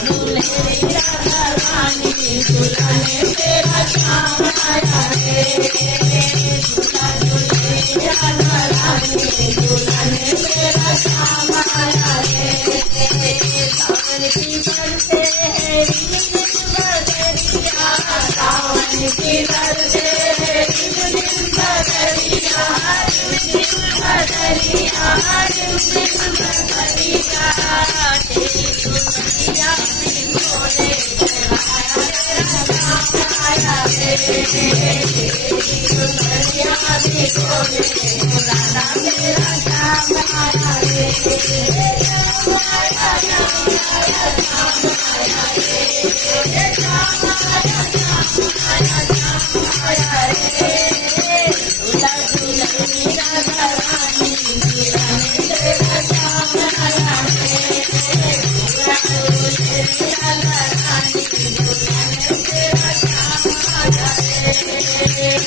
झूले राधा रानी झूला ने मेरा श्याम आया रे झूला झूले राधा रानी झूला ने मेरा श्याम आया रे सावन की बरसे बदरिया सावन की बरसे बदरिया बदरिया बदरिया तेरी दुनिया में खोले आया रे तेरी दुनिया में खोले राधा मेरा श्याम आया रे श्याम आया